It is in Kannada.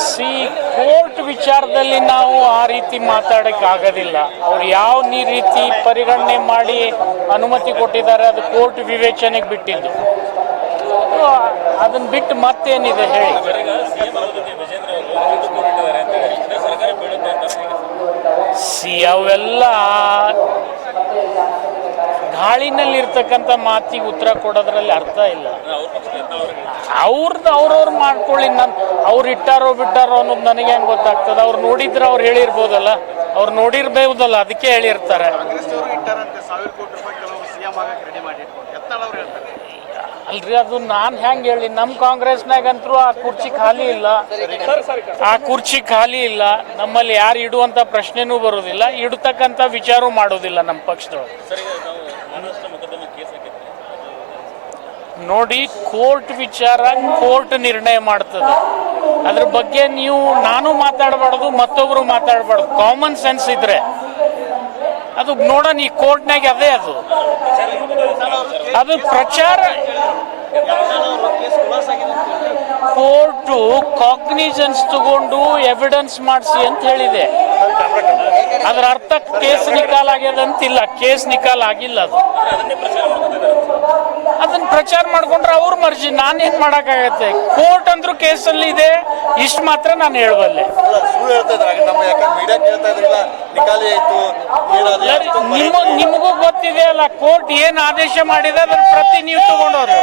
ಸಿ ಕೋರ್ಟ್ ವಿಚಾರದಲ್ಲಿ ನಾವು ಆ ರೀತಿ ಮಾತಾಡೋಕ್ಕಾಗೋದಿಲ್ಲ. ಅವ್ರು ಯಾವ ರೀತಿ ಪರಿಗಣನೆ ಮಾಡಿ ಅನುಮತಿ ಕೊಟ್ಟಿದ್ದಾರೆ ಅದು ಕೋರ್ಟ್ ವಿವೇಚನೆಗೆ ಬಿಟ್ಟಿದ್ದು. ಅದನ್ನು ಬಿಟ್ಟು ಮತ್ತೇನಿದೆ ಹೇಳಿ. ಸಿ ಅವೆಲ್ಲ ಗಾಳಿನಲ್ಲಿರ್ತಕ್ಕಂಥ ಮಾತಿಗೆ ಉತ್ತರ ಕೊಡೋದ್ರಲ್ಲಿ ಅರ್ಥ ಇಲ್ಲ. ಅವ್ರವ್ರು ಮಾಡ್ಕೊಳ್ಳಿ. ಅವ್ರು ಇಟ್ಟಾರೋ ಬಿಟ್ಟಾರೋ ಅನ್ನೋದು ನನಗೆ ಹೆಂಗೆ ಗೊತ್ತಾಗ್ತದೆ? ಅವ್ರು ನೋಡಿದ್ರೆ ಅವ್ರು ಹೇಳಿರ್ಬೋದಲ್ಲ, ಅವ್ರು ನೋಡಿರ್ಬೋದಲ್ಲ, ಅದಕ್ಕೆ ಹೇಳಿರ್ತಾರೆ. ಅಲ್ರಿ, ಅದು ನಾನು ಹೆಂಗೆ ಹೇಳಿ? ನಮ್ಮ ಕಾಂಗ್ರೆಸ್ನಾಗಂತರೂ ಆ ಕುರ್ಚಿ ಖಾಲಿ ಇಲ್ಲ, ನಮ್ಮಲ್ಲಿ ಯಾರು ಇಡುವಂಥ ಪ್ರಶ್ನೆನೂ ಬರೋದಿಲ್ಲ, ಇಡತಕ್ಕಂಥ ವಿಚಾರ ಮಾಡೋದಿಲ್ಲ ನಮ್ಮ ಪಕ್ಷದೊಳಗೆ. ನೋಡಿ, ಕೋರ್ಟ್ ವಿಚಾರ ಕೋರ್ಟ್ ನಿರ್ಣಯ ಮಾಡ್ತದೆ. ಅದ್ರ ಬಗ್ಗೆ ನಾನು ಮಾತಾಡಬಾರ್ದು, ಮತ್ತೊಬ್ರು ಮಾತಾಡಬಾರ್ದು. ಕಾಮನ್ ಸೆನ್ಸ್ ಇದ್ರೆ ಅದು ನೋಡೋಣ. ಈ ಕೋರ್ಟ್ನಾಗ ಅದು ಪ್ರಚಾರ. ಕೋರ್ಟು ಕಾಗ್ನಿಜನ್ಸ್ ತಗೊಂಡು ಎವಿಡೆನ್ಸ್ ಮಾಡಿಸಿ ಅಂತ ಹೇಳಿದೆ. ಅದರ ಅರ್ಥ ಕೇಸ್ ನಿಕಾಲ್ ಆಗ್ಯದಂತಿಲ್ಲ. ಕೇಸ್ ನಿಕಾಲ್ ಆಗಿಲ್ಲ. ಅದನ್ನ ಪ್ರಚಾರ ಮಾಡ್ಕೊಂಡ್ರೆ ಅವ್ರ ಮರ್ಜಿ, ನಾನೇನ್ ಮಾಡಕ್ಕಾಗತ್ತೆ? ಕೋರ್ಟ್ ಅಂದ್ರೂ ಕೇಸಲ್ಲಿ ಇದೆ, ಇಷ್ಟು ಮಾತ್ರ ನಾನು ಹೇಳಬಲ್ಲೆ. ನಿಮಗೂ ಗೊತ್ತಿದೆ ಅಲ್ಲ, ಕೋರ್ಟ್ ಏನ್ ಆದೇಶ ಮಾಡಿದೆ ಅದನ್ನ ಪ್ರತಿ ನೀವು ತಗೊಂಡವ್ರು.